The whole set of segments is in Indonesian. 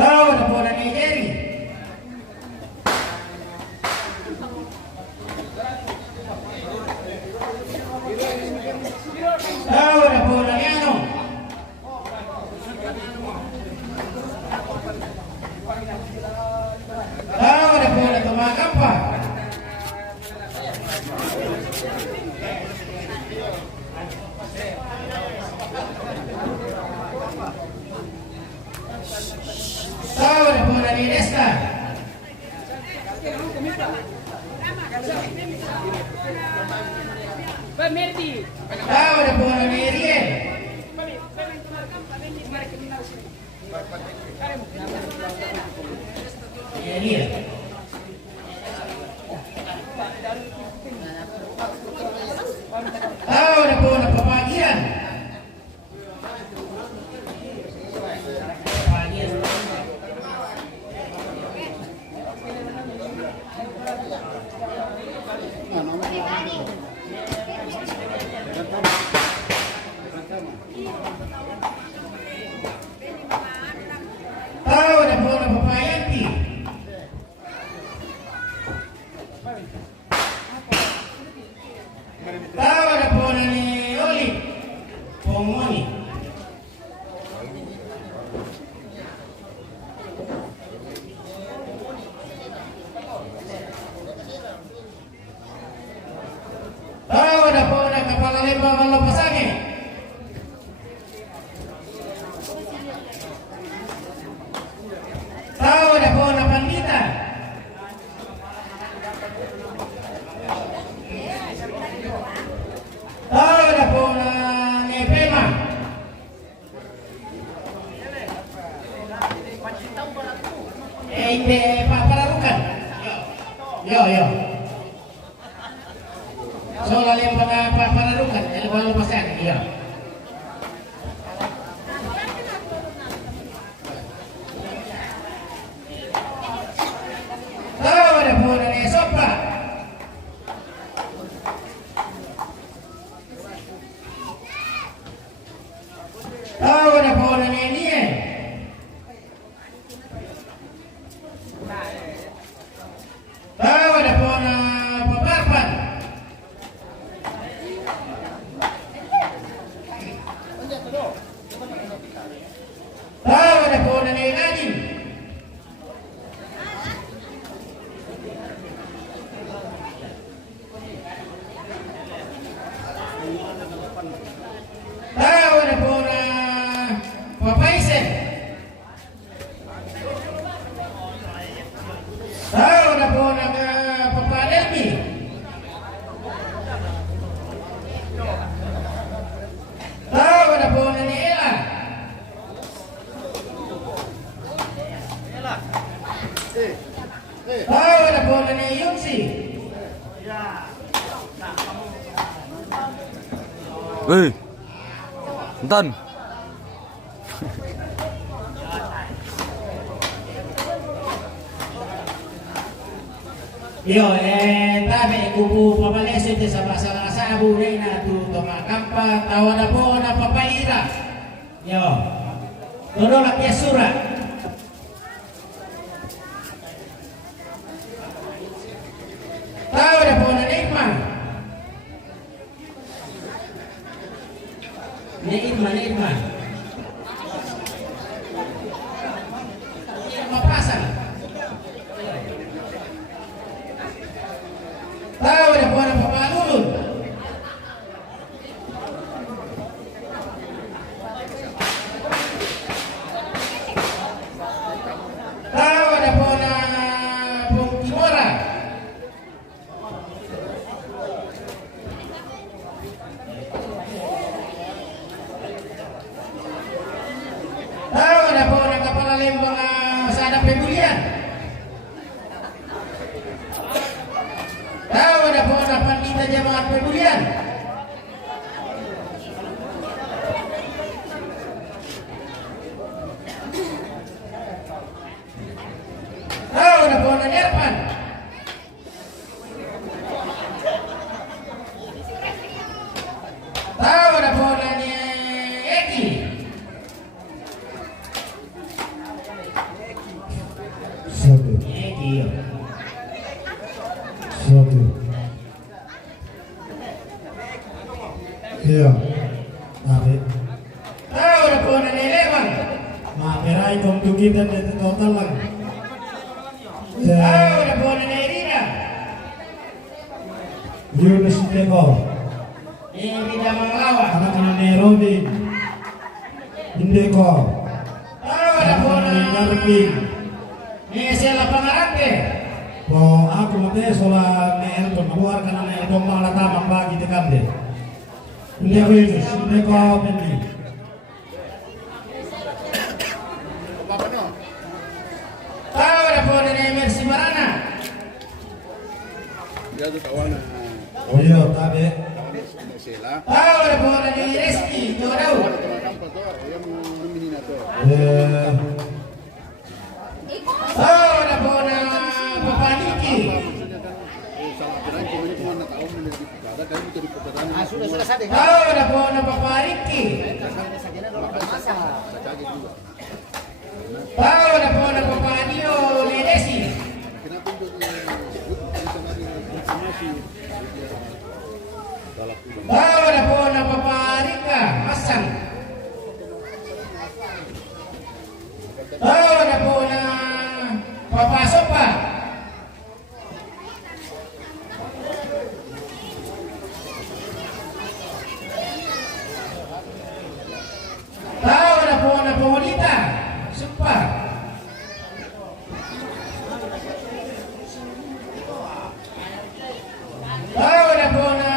Tahu na po na ni Jerry. Tahu na po na Yano. Tahu na po na Tumakampa. Tahu na po na ni Nesta. Tahu na po na ni Riel. Riel. Tahu na po na Papagian. Tahu na po na Papayanti. Tahu na po na ni Oli Pomoni. Tahu na po na Kepala Lembang Malopasagi. Tahu na po na Pandita. Tahu na po na Nepema. Hindi papalarukan. Yo. So lalim mga papalarukan, wala pa siya. Yo. Tahu na po na ni Sopa. Tahu na po na ni Nie. Tahu na po na Paparpan. Tahu na po na ni Nadine. Tahu na po na Papaisen. Tahu na po na Papalelmi. Tahu na po na ni Ella. Tahu na po na ni Yunsi. Ntan. Yo, tabi kubu pamaleso ito sa masabu na Tumakampa. Tahu na po na Papaira. Yo. Tolong Piasura. Tahu na po na Neymar. Neymar. Mapasang. Tahu na po na Papalulun. Tahu na po na Timora. Tahu na po na Kepala Lembang Sada Pemulian. Tahu na po na Pandita Jamaat Pemulian. Tahu na po na Nerpan. Tahu na po na ni Eki. Iya. Tapi Tahu na po na nilewan. makiray kung dugitan dito total lang. Tahu na po na Irina. Yunus Deko, Irina Manglawa. anak ni Robin. Hindi ko. Tahu na po Anak na ni Narvin. ni Sela Pangarante. Po ako mate sola ni Elton keluar karena ni Elton malah tamang bagi dekat deh. Hindi ko Yunus, hindi ko Benny. Tahu na po na Mercy Marana. Dia tu kawan Oh iya, tapi Sela. Tahu na po na ni Reski Jorau. Teman kampus tu yang menina tu. eh Tahu na po na Papa Niki. Salah kira cuma ni cuma nak tahu menjadi ada kami menjadi perbedaan. Sudah selesai deh. Tahu na po na Papa Ricky. Saja orang bermasa. Baca juga. Tahu na po na Papa Dio Ledesi. Kenapa itu kita mari informasi dalam Tahu na po na Papa Rika Hasan. Tahu na po na Papa Sopa. Tahu na po na Paulita Sopa. Tahu na po na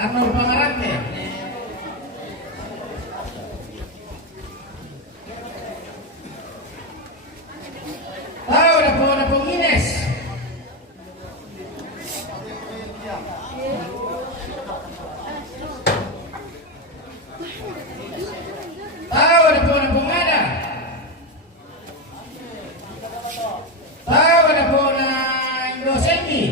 Arnold Pangarante. Tahu na po na po Ines. Tahu na po na po Ngada. Tahu na po na Indoselmi.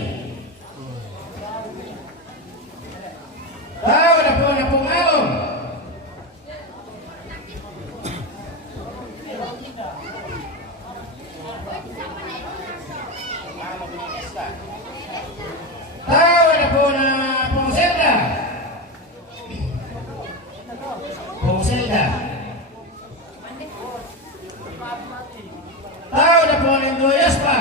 Tahu na po na po Alon. Tahu na po na Pongselda. Pongselda. Tahu na po na Indoyaspa.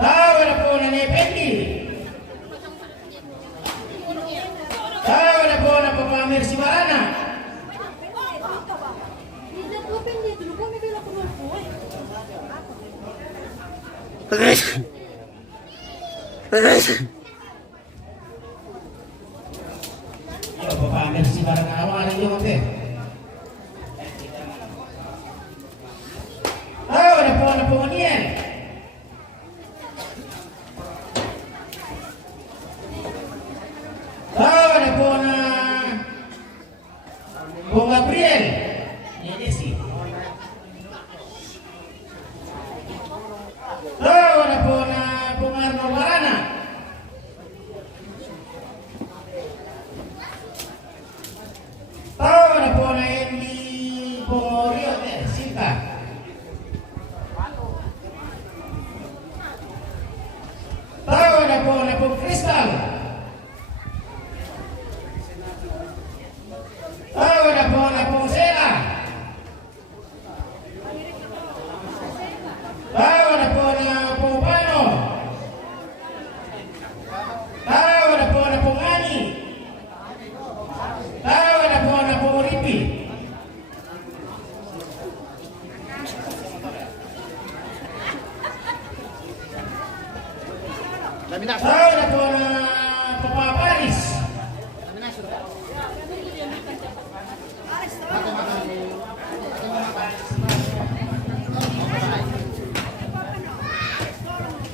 Tahu na po na Nependi. Tahu na po na Papa Mercy Marana. Yo, Papa Mercy Marana awal lagi mate. Tahu na po na po Niel. Tahu na po na po Gabriel. Ini sih. Tahu na po na po Arnold Marana. Tahu na po na Andy Pomorio Sinta. Tahu na po na po Crystal. Tahu na po na po Sela. Tahu na po na po Pano. Tahu na po na po Ngani. Tahu na po na po Ripi. Tahu na po na Papa Paris.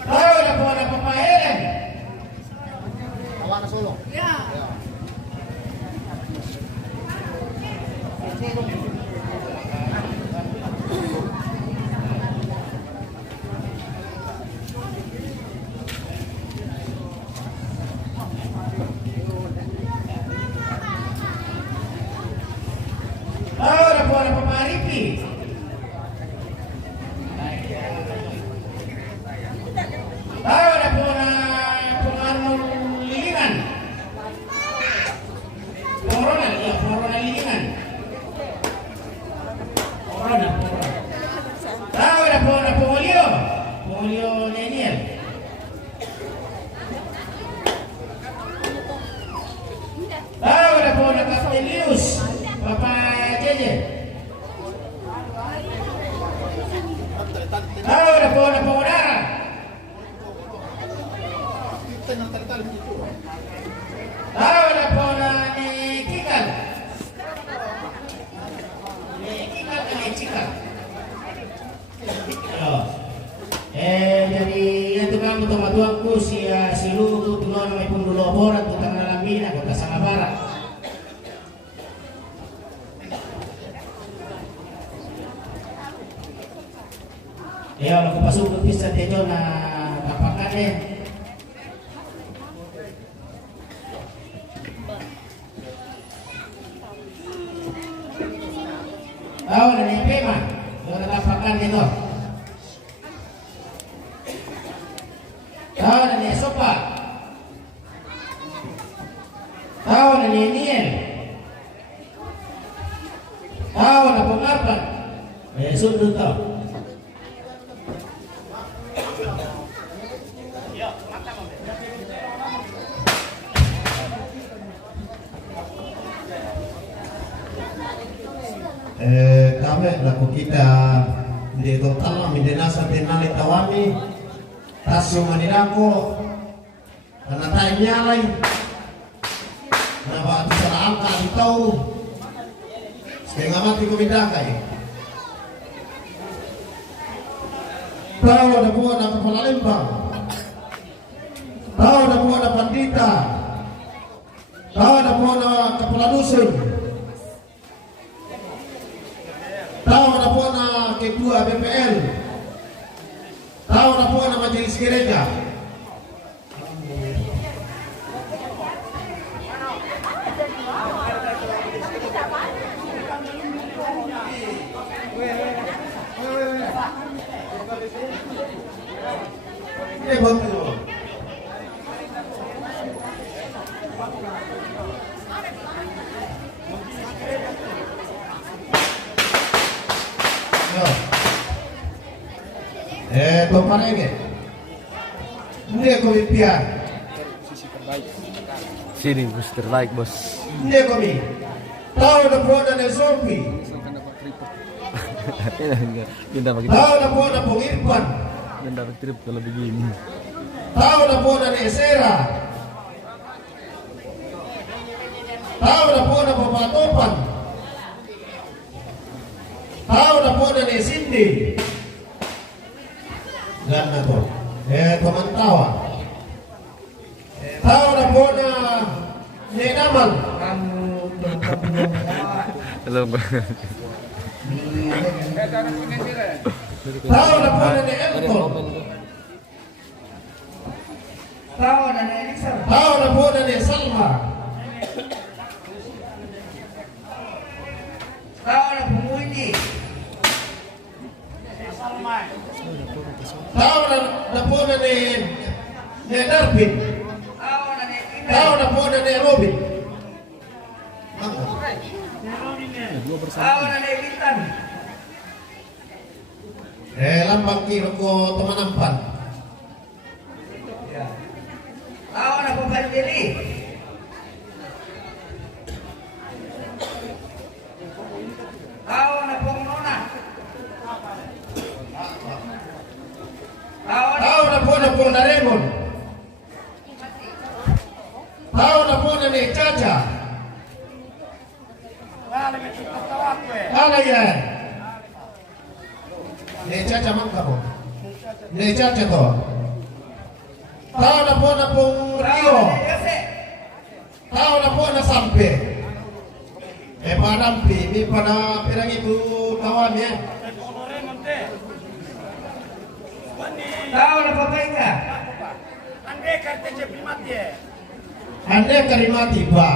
Tahu na po na Papa Helen. Kawan Solo. ng tali-tali dito. Tahu na po na ni Kikal. Ni Kikal na ni Cikal. Jadi itu kan tuan-tuanku si Lugu tuh namanya Punduloboran tuh tengah Lambina kota Sangabarat. Ya, aku pasuk bisa tejo na kapakan deh. Tahu na ni Pema, yung natapakan dito. Tahu na ni Sopa. Tahu na ni Niel. Tahu na Pengarpan. Sundun tau. Kami laku kita di total mindenasa tenali tawami tasu manirako karena tanya lain na ba sa angka ito setengah mati ko bidakay tahu na buwan na kapalalimbang tahu na buwan na pandita tahu na buwan na kapaladusun tahu na po na ketua BPL, tahu na po na majelis gereja. Ini betul. Tomarenge. Hindi ko ipian. Sini bos terbaik bos. Hindi ko mi. Tahu na po na ni Sophie. Ganda bagi. Tahu na po na po Irfan. Ganda bagi trip kalau begini. Tahu na po na ni Sera. Tahu na po na po Patopan. Tahu na po na ni Cindy. Ganda to. Teman-tawa. Tahu na po na ni Naman. Hello. Tahu na po na ni Elton. Tahu na ni Elisa. Tahu na po na ni Salma. Tahu na po Wendy. Tahu na po na ni Darwin. Tahu na ni Ina. Tahu na po na ni Robin. Tahu na ni Bintan. Lambang kilo ko temanampan. Tahu na po Bandeli. Tahu na po Nona. Tahu na po na Raymond. Tahu na po na ni Chacha. Ano yan? Ni Chacha man ka po. Ni Chacha to. Tahu na po na pong Rio. Tahu na po na Sampe. Padampi, mi pada pirang ibu tawan ya. Tahu na po Baika. Anda karimati ba?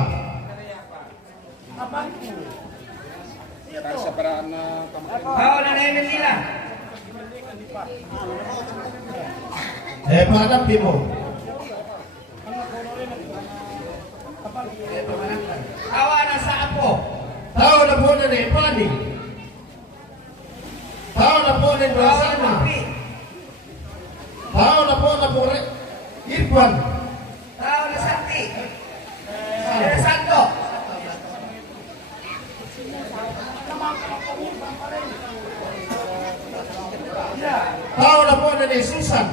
Sa paraan na Tahu na ni Emilina. Padampi mo. Tahu na sa Apo. Tahu na po na ni Pani. Tahu na po na ni Tahu na Rosalma. Pi. Tahu na po na po Irfan. Tahu na Sakti. Santo. Tahu na po na ni Susan.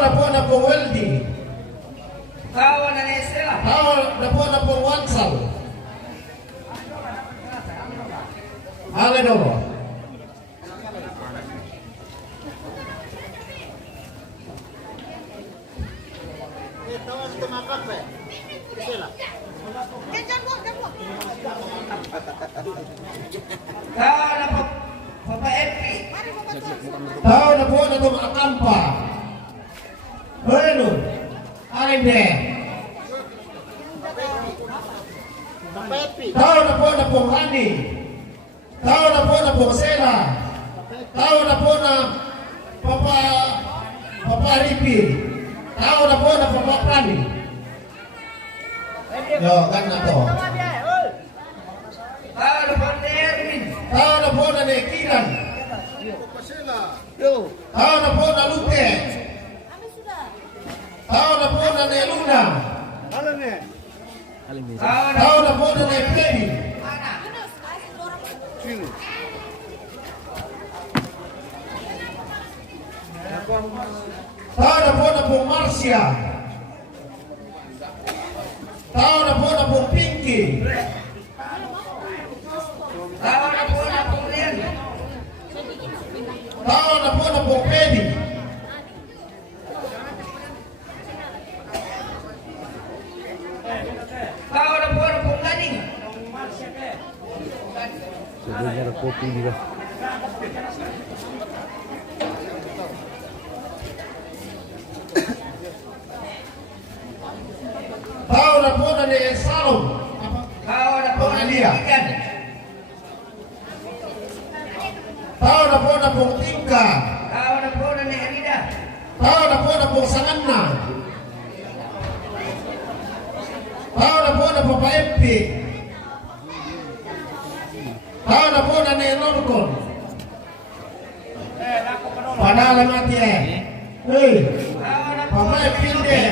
na po na pong Weldy. Tao na ni Estela. Tao na po na pong Wansal. Alenovo. Tawas tumakap eh. Sila. Tao na Papa Epi. Tao na po na tumakampa. Bueno. Alende. Papepi. Tao na po na pong Hani. Tao na po na pong Sela. Tao na po na Papa Ripi. Tao na po na Papa Prani. Yo, kan na to. Tao na Papa Erwin. Tao na po na Nekiran. Yo. Tao na po na Luke. Tao na po na Neluna. Halo ni. Aling bisa. Tao na po na Nepleni. Sino? Tao na po na pong Marcia. Tao na po na pong Pinky. Tao na Rian. Tao na po na pong Penny. Tao na Ganing. Sebelumnya ada kopi juga. Tao na po na ni Salom. Tao na Alia. Ikan. Tao na po na pong Tingka. Tao na ni Anida. Tao na po na pong Sanganna. Tao na po na Papa Epi. Tao na po na ni Norcon. Padahal mati eh. Hei, Papa Epi deh.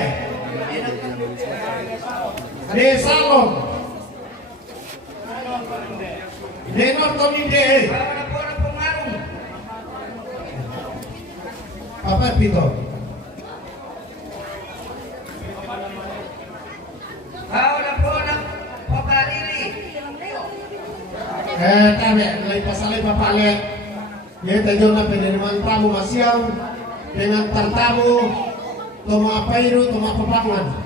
De Salom. De Norcon ini. Tao na Marung. Papa Epi toh. Tao na Papa Lili. Tabe, lay pasalay papale. Ye tayo na pinirman tamu masyaw dengan tartamu tumapairu tumapapangan.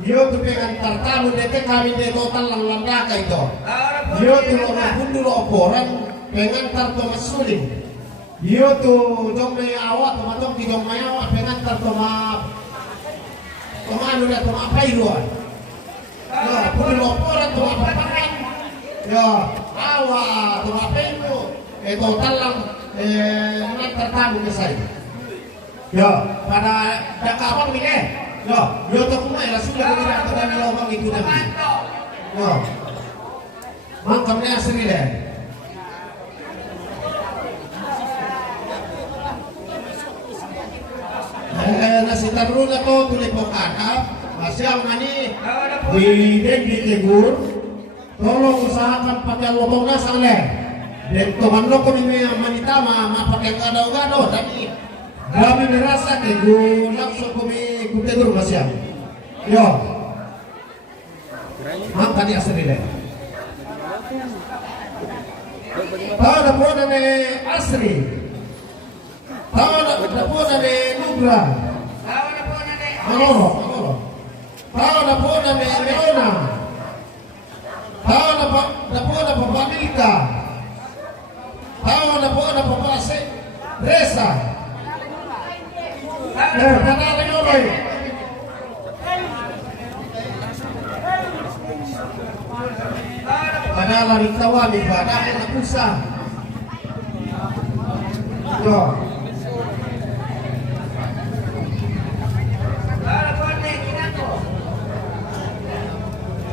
Yo tu dengan tartamu deke kami de total lang lamlaka ito. Yo tu orang pundulo oporan dengan tarto masuling. Yo tu jong may awat tumatong di jong may awat dengan tarto anu na tumapairu. Yo pundulo oporan tumapapangan. Yo awa tumapairu. Total lang tertamu ke saya. Yo, pada dakabang ni eh. Yo to kumai lah sudah kita akan lobang itu nanti. Yo. Mangkamnya asli deh. Nasi tarun atau tulis pokak, masih ngani di tegur. Tolong usahakan pakai lobongnya sangle. Dan teman lo kau ni manita pakai gado-gado tadi. Kami merasa tegur langsung kami tegur masih. Yo. Makan ya asli deh. Tahu dah pun ada asri. Tahu dah pun ada nugra. Tao na Manoro. Tahu dah pun ada Leona. Tahu dah pun ada Pamilka. Tahu dah pun ada Papa Reza. Panala Yoroy. Panala Ritawami ba? Dahil nakusa. Yo.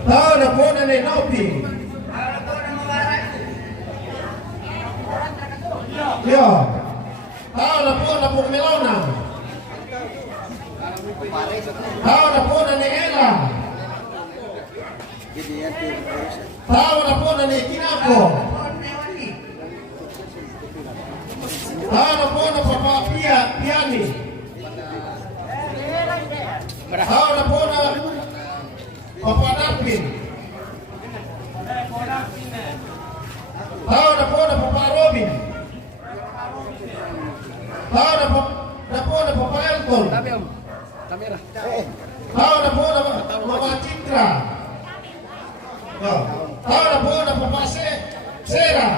Tahu dah pun ada Nopi. Yo. Tahu dah pun ada Melona. Tahu dah pun ada Ella. Tahu dah pun ada Kinako. Tahu dah pun ada Papa Piani. Tahu na po na Papanapin. Tahu na po na Papa Robin. Tahu na po na Papa Elton. Tabi om. Kamera. Tahu na po na Mama Citra. Tahu na po na Papa Sera.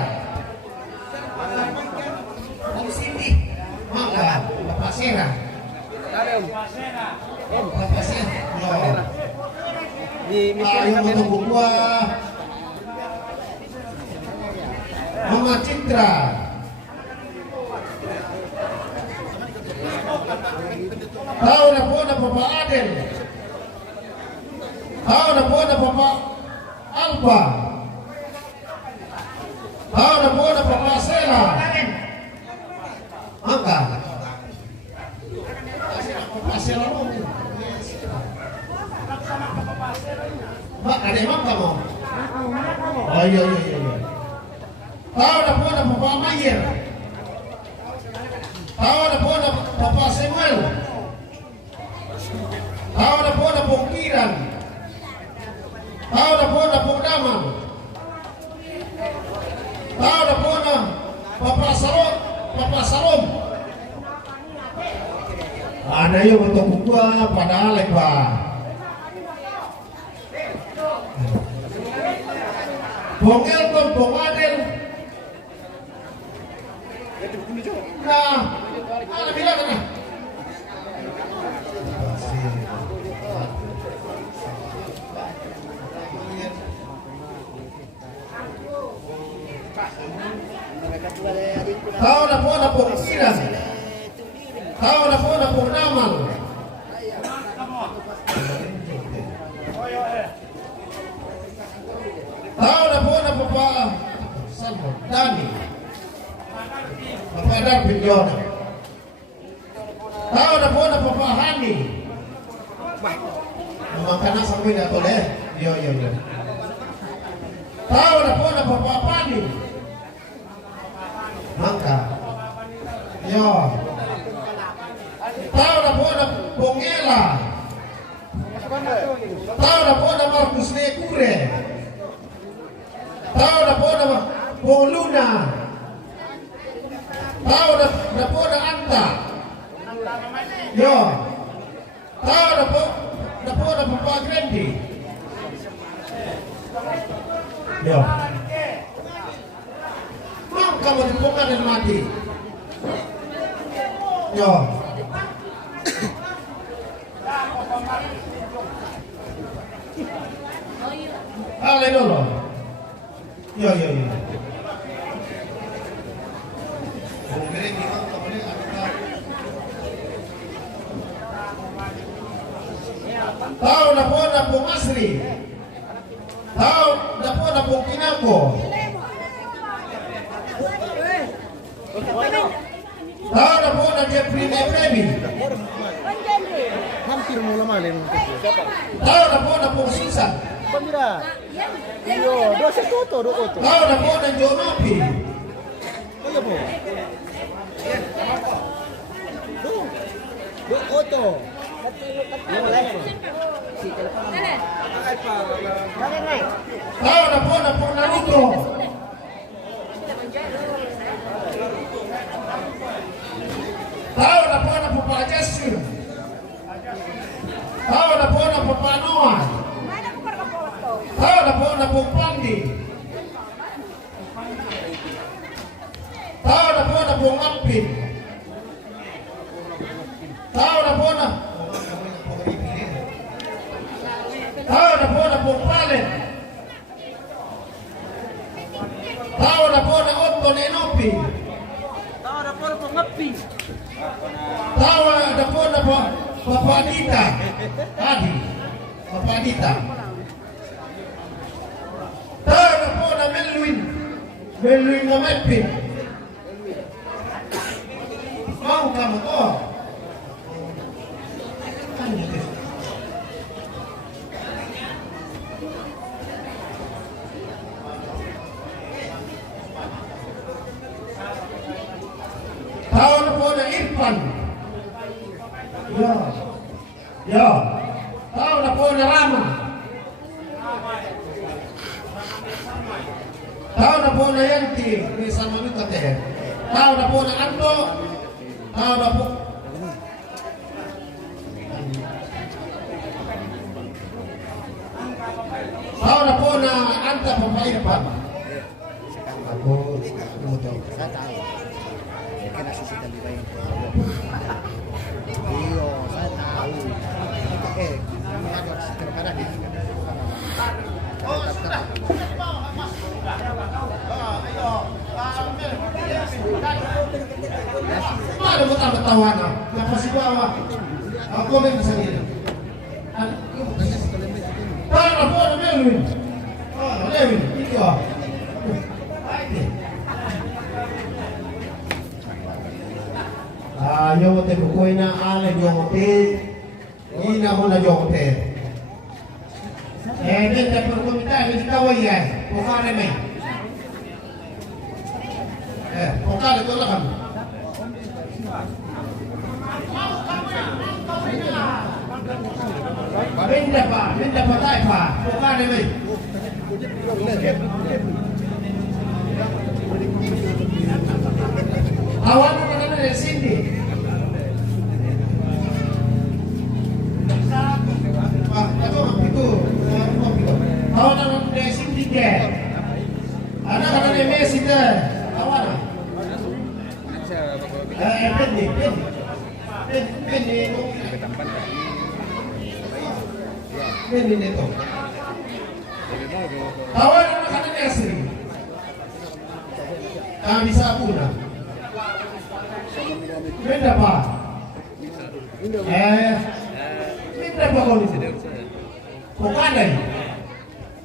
Ang Cindy. Maka Papa Sera. Tabi om. Papa Sera. Di Ayaw mo itong bukwa. Mama Citra. Tahu na po na Papa Adel. Tahu na po na Papa Alba. Tahu na po na Papa Sela. Maka. Papa Sela mo. Mak, ada imam kamu? Oh iya. Tahu na po na Papa Mayer. Tahu na po na Papa Samuel. Tahu na po na Pong Kiran. Tahu na po na Pong Daman. Tahu na po na Papa Salom. Ada yung untuk gua padahal ba. Pong Elton, Pong Adel. Nah, ada bilang kan? Tahu na po na Pong Siran. Tahu na po na Pong Namal. Tahu na po na Papa Dani. Papa Darwin yun. Tahu na po na Papa Hani. Makan nasa ko na to le. Yo. Tahu na po na Papa Pani. Mangka. Yo. Tahu na po na Pongela. Tahu na po na Marcus Lekure. Tahu na po na Pong Luna. Tahu na po na Anta. Yo. Tahu na po na Papa Grandi. Yo. Mang kamu dipungan dan mati. Yo. Ale dulu. Yo. Tahu na po na Pong Asri. Tahu na po na Pong Kinako. Tahu na po na Jeffrey Nebremi. Hampir mula malin. Tahu na po na Pong Susan. Pamira. Iyo, 2 to. Tahu na po na Jonopi. Iya po. Do oto. Tahu na po na Pong Naruto. Tahu na po na Papa Justin. Tahu na po na Papa Noah. Tahu na po na Pong Pandi. Tahu na po na Pong Ampin. Tahu na po na Pong Palen. Tahu na po na Otto Nenopi. Tahu na po na Papa Adita. Papa Adita. Tahu na po na Melwin na Mepin. Mau kamu to? Tahu na po na Irfan. Ya. Tahu na po na Rama. Tahu na po na Yanti. Ni sama nito te. Tahu na po na Anto. Tahu na po. Tahu na po na Anta Pampaipan. Ako, ano to? Saya tahu. Saya kena sisi terlibat yang Iyo, saya tahu. Mengajar sekarang ini. Ano mo tawa na? Napasigawa. Ako may masangil. Para po na Melvin. Melvin, ito ah. Yo te bukoy na ale yote. Ina mo na yote. Benda per komita ni tawai ya. Pokale mai. Pokale to lah kamu. Benda pa tai pa. Pokale mai. Awan mana dari sini. Awan orang dari sini ke? Anak orang dari Messi ke? Awan. Ini tu. Awan orang dari Messi. Kami sabuna. Benda apa? Benda apa kau ni? Bukan ni.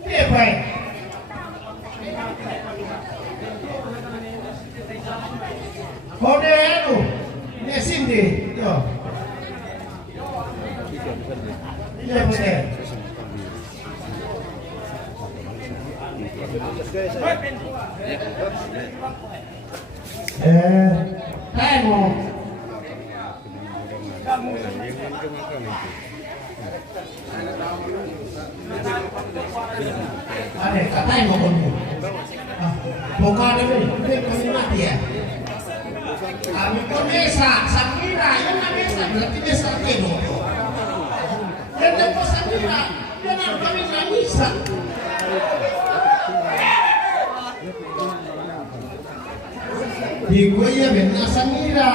Ni apa? Kau ni tu? Ni sini. Yo. Ini apa ni? Kamu. Ada katanya mau kamu. Bukan ini, ini kami mati ya. Kami pun desa, Samira, yang desa berarti desa keno. Yang dapat Samira, jangan kami tak bisa. Di gue ya benar Samira.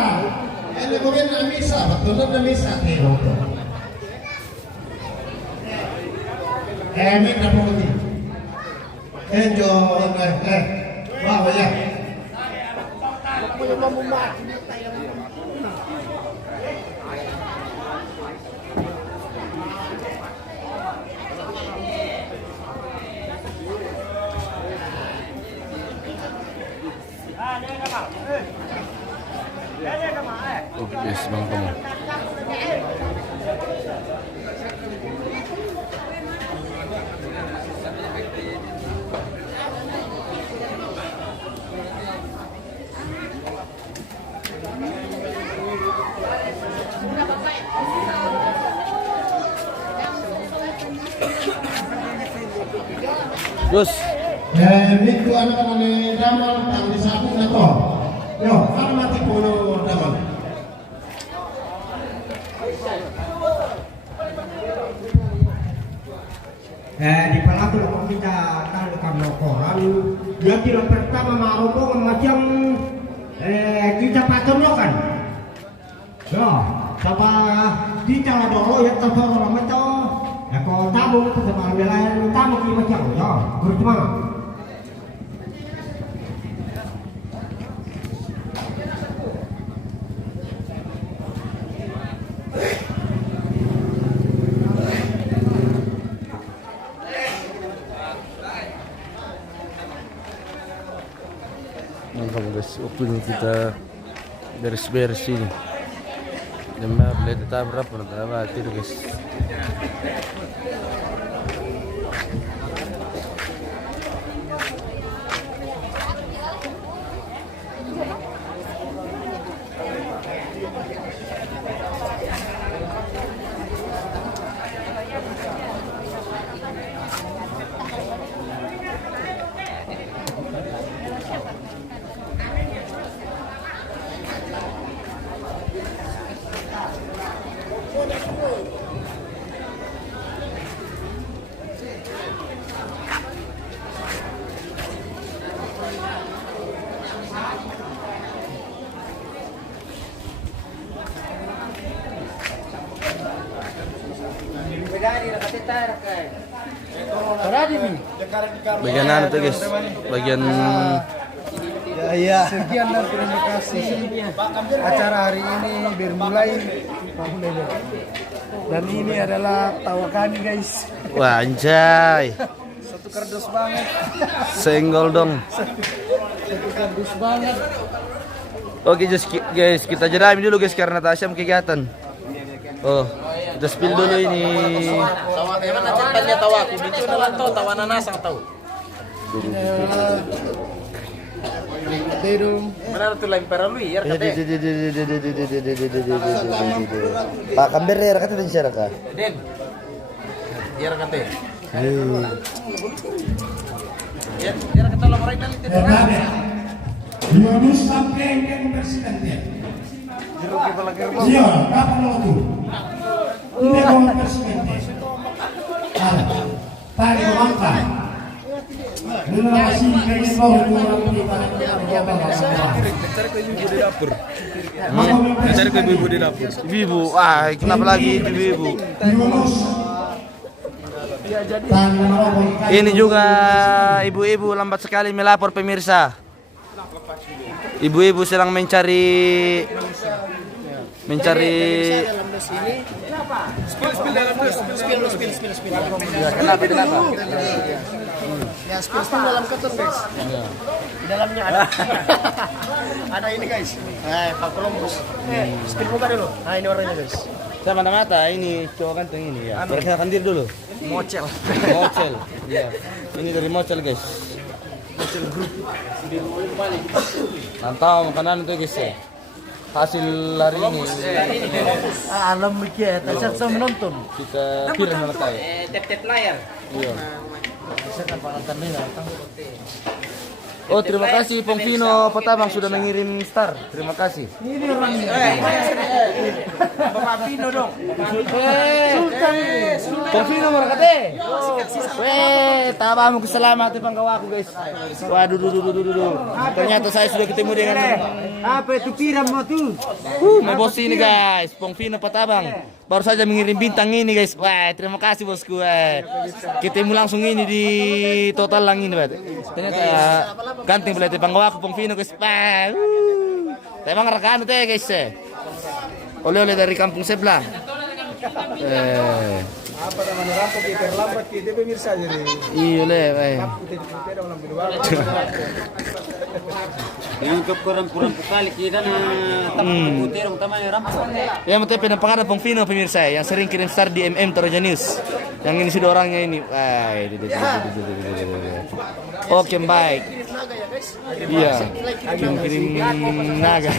Ele gue benar misa, betul benar misa keno. Mek na po kami. Enjo, wow ya. Yes, bang kamu. Terus. Minggu anak-anak ni damal tang di sabu na to. Yo, ano mati puno damal. Di palato lo kita tahu karena koran dia kira pertama marombongan macam kita patron kan. Ya, sama kita lah dulu ya terus orang macam kalau tamu sama wilayah tamu kita macam ya, bercuma. Kamu guys, waktu kita beres-beres ini. Jemaah boleh tetap berapa? Tetap tidur guys. Bagian anu tuh guys, bagian Ya, sekian dan terima kasih. Acara hari ini bermulai. Dan ini adalah tawakani guys. wah anjay, Satu kardus banget. senggol dong. Satu kardus banget. Oke guys, kita jeraim dulu guys karena Tasyam kegiatan. Oh, kita spill dulu ini. Tawa mana ceritanya tawa aku? Itu dalam tawa nanas ang tahu. Mana tuh lain peralui ya kate. Pak Kamber ya kata tadi siapa kah? Den. Ya kate. Ya kata laporan dan itu. Yunus sampai yang membersihkan dia. Iya, kapan lo tuh? Ini mau membersihkan dia. Tadi mangka. Dulu masih kayak mau Cari ke ibu di dapur. Ibu, ah kenapa lagi ibu? Yunus. Ini juga ibu-ibu lambat sekali melapor pemirsa. Ibu-ibu sedang mencari Ya, kenapa? Ya, spill dalam karton guys. Di dalamnya ada ini guys. Pak Columbus. Spill muka dulu. Nah, ini orangnya guys. sama mata ini cowok ganteng ini ya. Perkenalkan diri dulu. Mocel. Mocel. Iya. Ini dari Mocel guys. Mocel Group. Mantap makanan itu guys ya. Hasil hari ini Alam mikir, tak saya menonton. kita kirim sama tayo. Tep-tep layar. Iya. Saya kan penonton ini datang. Oh terima kasih Pong Vino Patabang sudah mengirim star. Terima kasih. Ini orangnya. Bapak Pino dong. Pong Vino merakate. Weh, tabamu keselamatan panggawaku guys. Waduh, ternyata saya sudah ketemu dengan Apa itu piram mau tuh? my bos ini guys, Pong Vino Patabang. Baru saja mengirim bintang ini guys. Wah, terima kasih bosku. Ketemu langsung ini di total lang ini, Pak. Ternyata ganting belati panggawaku Pong Vino guys. Wah. Emang rekan teh guys. Oleh-oleh dari kampung sebelah. Apa namanya rampok kita terlambat kita pemirsa jadi. Iya, oleh. Kita ulang kedua. Yang kurang kali kita na putih utamanya rampok. Yang mau tepe pengaruh Pong Vino pemirsa yang sering kirim star di Toraja News. Yang ini sudah orangnya ini. Oke, baik. Iya. Kirim naga.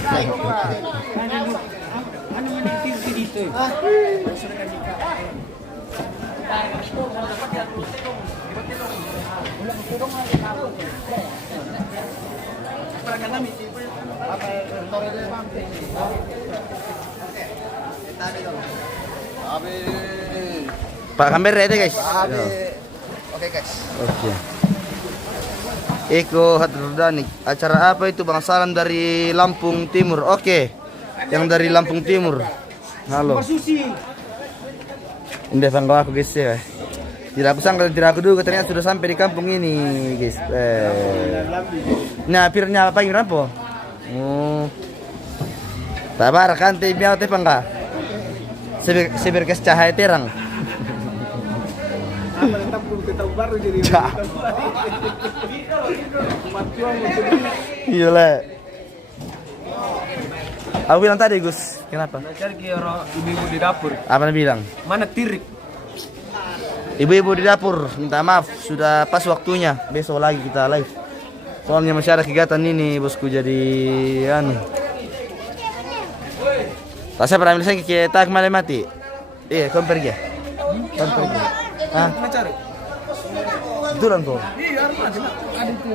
Pak Kamber ready guys. Oke guys. Oke. Eko Hadrudani. Acara apa itu Bang Salam dari Lampung Timur? Oke. Yang dari Lampung Timur. Halo. Ini bangga aku guys ya. Tidak aku sangka, tidak aku duga ternyata sudah sampai di kampung ini guys. Nah, pirnya apa yang rampo? Tabar kan teh biar teh pangga. Seberkas cahaya terang. Apa tetap kita baru jadi. Iya lah. Aku bilang tadi Gus, kenapa? Cari kira ibu-ibu di dapur. Apa bilang? Mana tirik? Ibu-ibu di dapur, minta maaf, sudah pas waktunya. Besok lagi kita live. Soalnya masih ada kegiatan ini, bosku jadi anu. Tak saya pernah bilang kita kembali mati. Iya, kamu pergi. Kamu pergi. Hah? Cari. Betulan kok. Iya, ada itu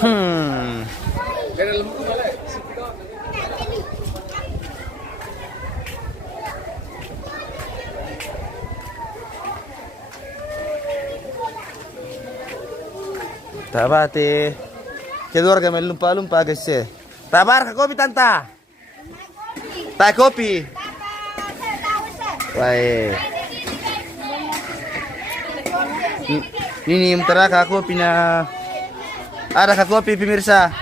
Hmm. Dari lembu balik. Tabate. Keluarga may lumpa-lumpa guys eh. Tabar ka kopi tanta. Tak kopi. Wah. Ini mentera ka kopi na. Ada ka kopi pemirsa.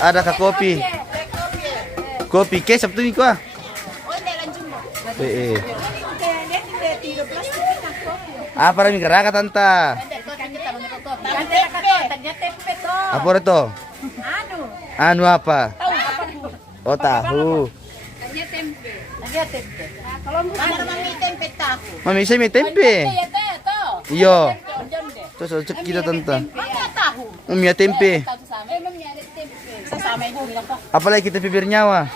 Ada ka kopi. Kopi kesap tuh ko ah. Apa rin keraka tanta? Apa itu? Anu apa? Oh tahu. Mami saya mie tempe. Iya. Terus cek kita tanta. Mie tempe. Apalagi kita bibir nyawa.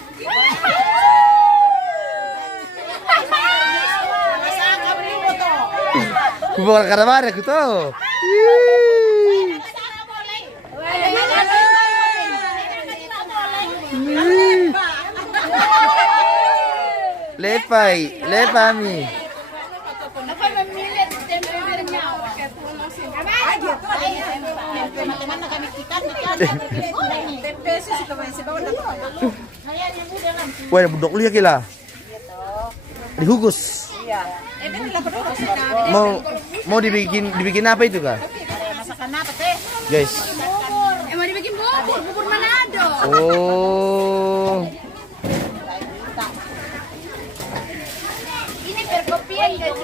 Bukan karamare aku tahu. Lepami. Wah, budok lihat kila. Dihukus. Mau dibikin apa itu kak? Masakan apa teh? Guys. Mau dibikin bubur Manado. Oh. Ini perkopian guys.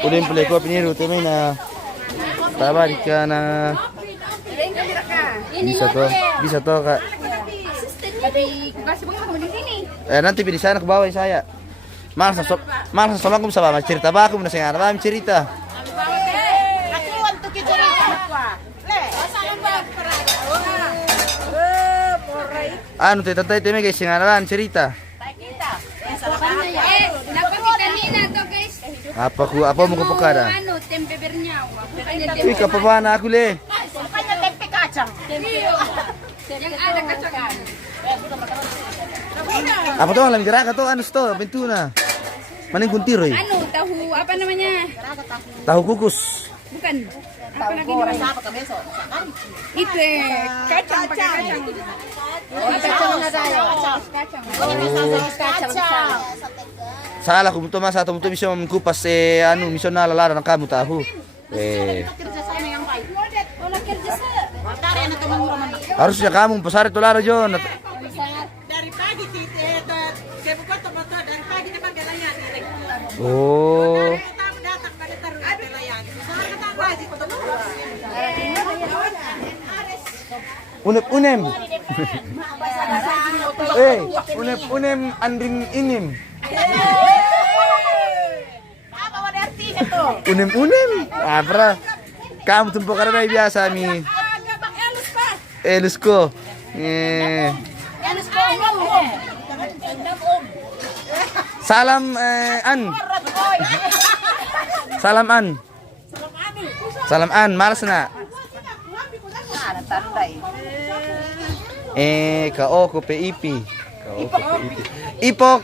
Udah beli kopi ini rute na. Tabar ikan na. Bisa toh kak. Tapi kasih bang kamu di sini. Nanti di sana ke bawah saya. Malas sama aku bisa bawa cerita ba aku saya ngarep cerita. Aku untuk cerita. Anu tete guys ngarep cerita. Dapat kanina to guys. Apa mau kepekada? Anu tempe bernyawa. Ih kapan aku le? Bukannya tempe kacang. Yang ada kacangan. Apa tuh alam gerak atau anu sto bentuna? Mana guntir oi? Anu tahu apa namanya? Tahu kukus. Bukan. Apa lagi namanya? Itu kacang pakai kacang. Kacang. Salah aku mas atau betul bisa mengupas anu misalnya lalada ng kamu tahu. Harusnya kamu pasar itu lara John. Dari pagi saya buka tomato dari pagi depan belayan. Oh. Tamu datang pada taruh belayan. Soalnya kata wajib Unep. Unep andring inim. Apa artinya tuh? Unem. Apa? Kamu tumpuk karena biasa mi. Elus ko. Salam an malas na. Kao ko PIP. Ipok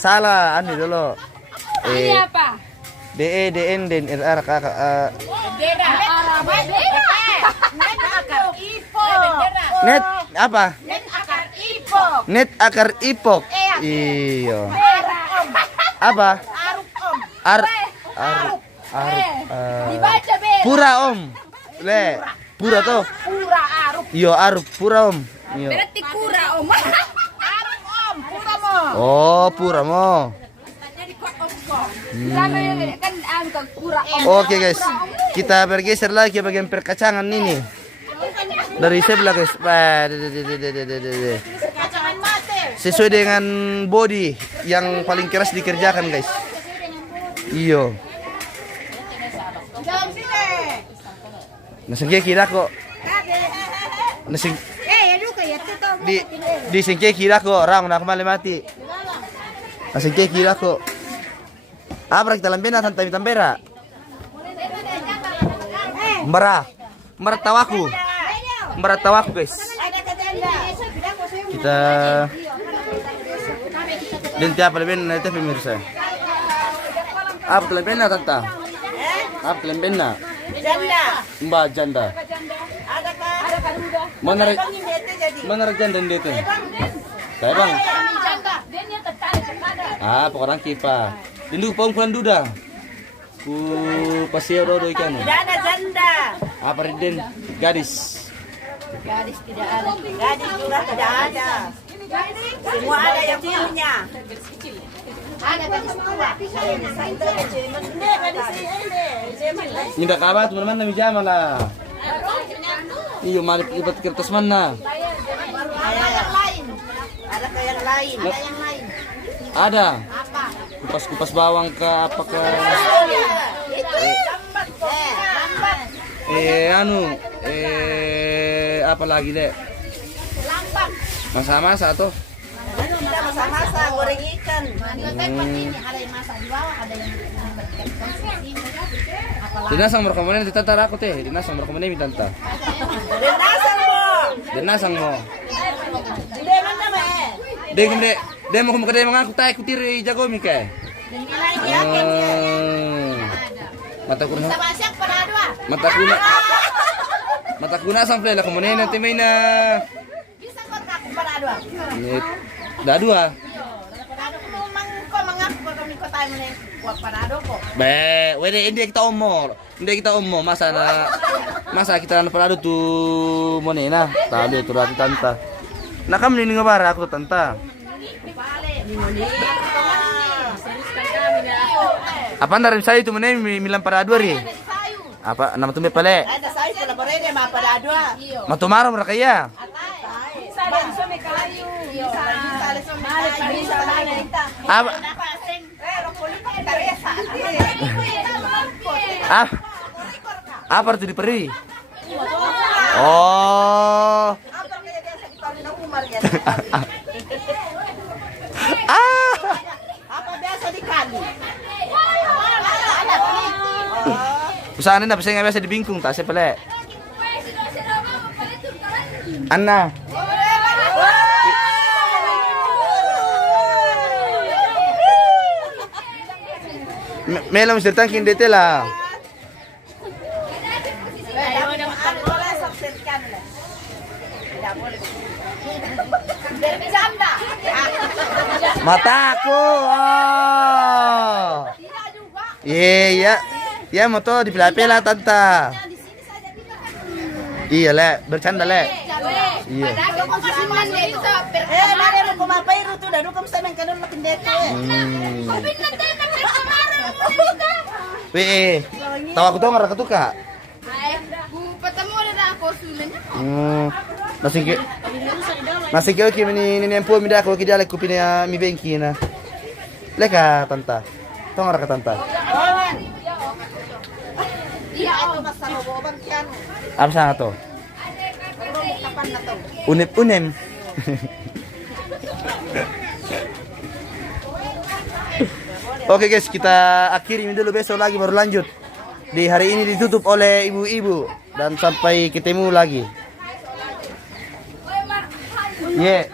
salah ano dulu. Ini apa? DN dan RR kakak. Net apa? Net akar ipok. Iya. Apa? Dibaca be. Pura om. Le. Pura tuh. Pura arup. Iya arup pura om. Iya. Berarti kura om. Arup om. Pura mo. Oh pura mo. Sama kan angka kura om. Oke guys, kita bergeser lagi ke bagian perkacangan ini. Dari sebelah guys. Sesuai dengan body yang paling keras dikerjakan guys. Iyo. Nasingke kira kok. Nasing. Di singke kira kok orang nak mali mati. Nasingke kira kok. Abra kita lambena santai tambera. Mbara tawaku guys. Kita dan tiap leben nanti pemirsa. Apa leben tanta? Apa leben Janda. Mbak janda. Ada kan? Mana rek? Bang ini itu jadi. Mana rek janda dia tuh? Bang. Saya bang. Janda, dia ni tertarik kepada. Ah, pokoknya kipa. Dindu pong pulang duda. Ku pasir do ikan. Tidak ada janda. Apa Riden? Gadis. Gadis tidak ada. Gadis juga tidak ada. Semua ada yang punya. Ada gadis tua. Ini gadis ini. Ninda kabat teman-teman nami jama lah. Iyo mali ibat kertas mana? Ada yang lain. Ada ke yang lain. Ada yang lain. Ada. Apa? Kupas-kupas bawang ke apa ke? Itu lambat kok. Lambat. Anu apa lagi dek? Lambat. Masa-masa tuh. Tidak masa-masa goreng ikan. Ini ada yang masak di bawah, ada yang berkonsumsi. Apalagi Dinasang merekamannya di tanta aku teh. Dinasang merekamannya di tanta. Dan nasang mo. Dinasang mo. Hindi mana me. Dek mau ke mengaku tay kutiri jago mi ke. Mata kuna. sama siap pada dua. Mata kuna sampai lah kemudian nanti main Bisa kau aku pada dua. Nit. Dah dua. Pada aku kau mengaku kau kota ini buat pada kok. Be, wede ini kita omor. Ini kita omor masa kita na parado tu monena. Tadi tu rati tanta. Nak kami ni ngabar aku tu tanta. Apa narim saya itu mana milam parado ri? Apa nama tu me pale? Ada saya pala borede ma pada dua. Matumaro merakaya. Saben some kayu. Sale some kayu. Apa? Apa itu di peri? Oh. Apa biasa di kali? Usahain na bisa biasa di bingkung tak sepele. Anna. Melam cerita kin detail lah. Janda. Mataku. Oh. Tidak juga. Iya. Ya moto di pela tanta. Iya le, bercanda le. Iya. Pada aku kasih mana itu. Mari mo kumapay ruto na dukam sa men kanon matindete. Tahu aku tuh ngarah ketuka. Ketemu ada aku sulanya. Masih kau kini ni empu mi dah kau kini ada kopi ni mi bengki na. Leka tanta. Tahu ngarah ke tanta. Iya, ito masama boban kian. Apa sana to? Kapan na to? Unem. Oke guys, kita akhiri dulu, besok lagi baru lanjut. Di hari ini ditutup oleh ibu-ibu dan sampai ketemu lagi. Yeah.